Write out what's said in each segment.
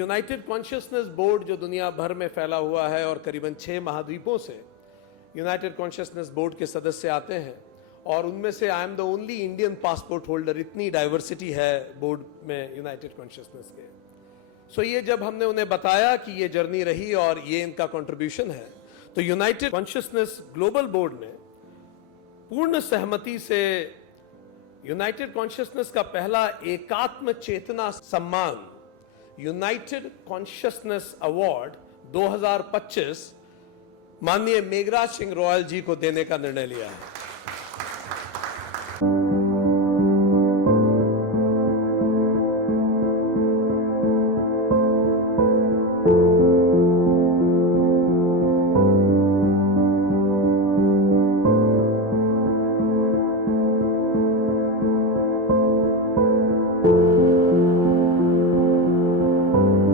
United consciousness board जो दुनिया भर में फैला हुआ है और करीबन 6 महाद्वीपों से यूनाइटेड कॉन्शियसनेस बोर्ड के सदस्य आते हैं और उनमें से I am the only Indian passport holder. इतनी डाइवर्सिटी है बोर्ड में यूनाइटेड कॉन्शियसनेस के। सो ये जब हमने उन्हें बताया कि ये जर्नी रही और ये इनका कंट्रीब्यूशन है, तो यूनाइटेड कॉन्शियसनेस ग्लोबल बोर्ड ने पूर्ण सहमति से यूनाइटेड कॉन्शियसनेस का पहला एकात्म चेतना सम्मान यूनाइटेड कॉन्शियसनेस अवार्ड 2025 माननीय मेघराज सिंह रॉयल जी को देने का निर्णय लिया है।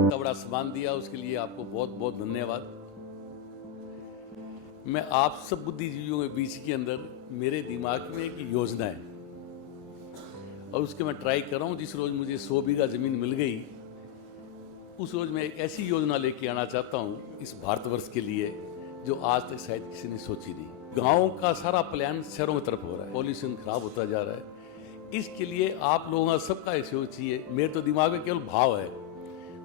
बड़ा सम्मान दिया, उसके लिए आपको बहुत बहुत धन्यवाद। मैं आप सब बुद्धिजीवियों के बीच के अंदर मेरे दिमाग में एक योजना है और उसके मैं ट्राई कर रहा हूँ। जिस रोज मुझे 100 बीघा जमीन मिल गई, उस रोज मैं एक ऐसी योजना लेके आना चाहता हूँ इस भारतवर्ष के लिए जो आज तक शायद किसी ने सोची नहीं। गाँव का सारा प्लान शहरों की तरफ हो रहा है, पॉल्यूशन खराब होता जा रहा है। इसके लिए आप लोगों का सबका सहयोग चाहिए। मेरे तो दिमाग में केवल भाव है,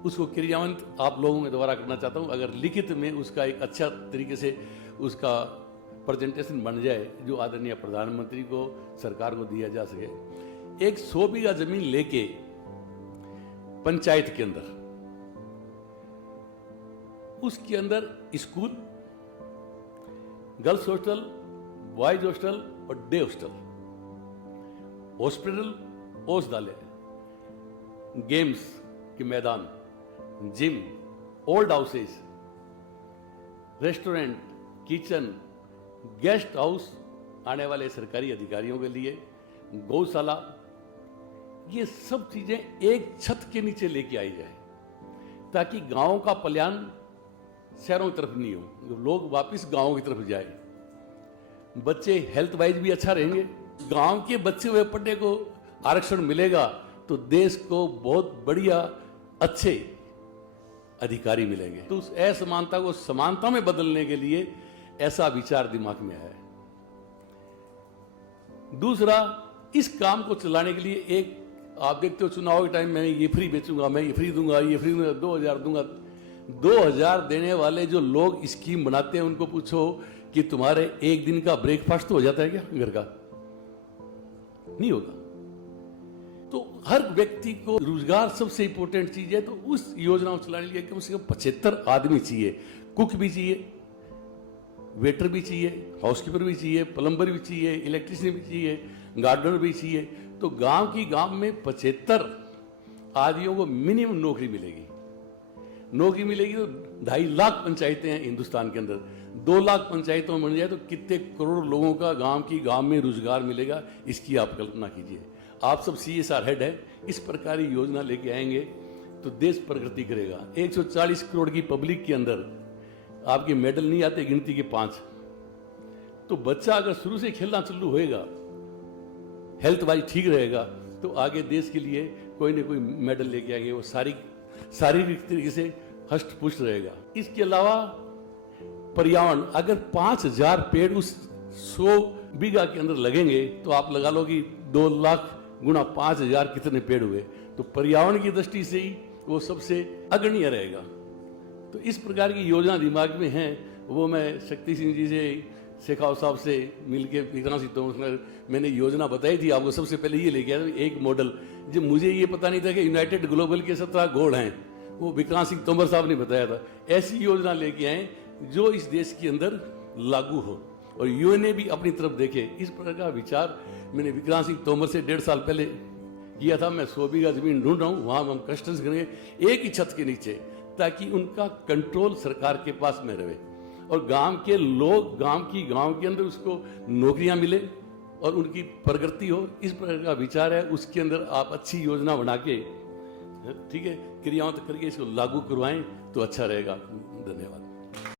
उसको क्रियान्वित आप लोगों के द्वारा करना चाहता हूं। अगर लिखित में उसका एक अच्छा तरीके से उसका प्रेजेंटेशन बन जाए जो आदरणीय प्रधानमंत्री को, सरकार को दिया जा सके। एक 100 बीघा जमीन लेके पंचायत के अंदर, उसके अंदर school, girls hostel, boys hostel और डे हॉस्टल, हॉस्पिटल, औषधालय, गेम्स के मैदान, gym, old houses, restaurant, kitchen, guest house आने वाले सरकारी अधिकारियों के लिए, गौशाला, ये सब चीजें एक छत के नीचे लेके आई जाए ताकि गांव का प्लान शहरों की तरफ नहीं हो, लोग वापस गांव की तरफ जाए। बच्चे हेल्थ वाइज भी अच्छा रहेंगे। गांव के बच्चे हुए पढ़ने को आरक्षण मिलेगा तो देश को बहुत बढ़िया अच्छे अधिकारी मिलेंगे। तो उस असमानता को समानता में बदलने के लिए ऐसा विचार दिमाग में है। दूसरा, इस काम को चलाने के लिए एक, आप देखते हो चुनाव के टाइम में ये फ्री बेचूंगा, मैं ये फ्री दूंगा, ये फ्री दूंगा, 2000 दूंगा। 2000 देने वाले जो लोग स्कीम बनाते हैं उनको पूछो कि तुम्हारे एक दिन का ब्रेकफास्ट तो हो जाता है क्या घर का? नहीं होगा। तो हर व्यक्ति को रोजगार सबसे इंपॉर्टेंट चीज है। तो उस योजना को चलाने के लिए कम से कम 75 आदमी चाहिए। कुक भी चाहिए, वेटर भी चाहिए, हाउसकीपर भी चाहिए, प्लम्बर भी चाहिए, इलेक्ट्रिशियन भी चाहिए, गार्डनर भी चाहिए। तो गांव में 75 आदमियों को मिनिमम नौकरी मिलेगी। नौकरी मिलेगी तो 2.5 लाख पंचायतें हैं हिंदुस्तान के अंदर। 2 लाख पंचायतों में बन जाए तो कितने करोड़ लोगों का गांव में रोजगार मिलेगा, इसकी आप कल्पना कीजिए। आप सब CSR हेड है, इस प्रकार की योजना लेके आएंगे तो देश प्रगति करेगा। 140 करोड़ की पब्लिक के अंदर आपके मेडल नहीं आते, गिनती के 5। तो बच्चा अगर शुरू से खेलना चालू होएगा, हेल्थ वाइज ठीक रहेगा, तो आगे देश के लिए कोई ना कोई मेडल लेके आएंगे। वो शारीरिक तरीके से हष्ट पुष्ट रहेगा। इसके अलावा पर्यावरण, अगर 5000 पेड़ उस 100 बीघा के अंदर लगेंगे तो आप लगा लो कि 2 लाख गुणा 5000 कितने पेड़ हुए। तो पर्यावरण की दृष्टि से ही वो सबसे अग्रणीय रहेगा। तो इस प्रकार की योजना दिमाग में है। वो मैं शक्ति सिंह जी से, शेखाव साहब से मिलके विक्रांत सिंह तोमर, मैंने योजना बताई थी आपको। सबसे पहले ये लेके आया एक मॉडल, जब मुझे ये पता नहीं था कि यूनाइटेड ग्लोबल के 17 गोल हैं, वो विक्रांत सिंह तोमर साहब ने बताया था। ऐसी योजना लेके आए जो इस देश के अंदर लागू हो और यूएन ने भी अपनी तरफ देखे। इस प्रकार का विचार मैंने विक्रांत सिंह तोमर से 1.5 साल पहले किया था। मैं 100 बीघा जमीन ढूंढ रहा हूँ, वहां हम कंस्ट्रक्शन करेंगे एक ही छत के नीचे, ताकि उनका कंट्रोल सरकार के पास में रहे और गांव के लोग गांव के अंदर उसको नौकरियां मिले और उनकी प्रगति हो। इस प्रकार का विचार है। उसके अंदर आप अच्छी योजना बना के, ठीक है, क्रियान्वित करके इसको लागू करवाएं तो अच्छा रहेगा। धन्यवाद।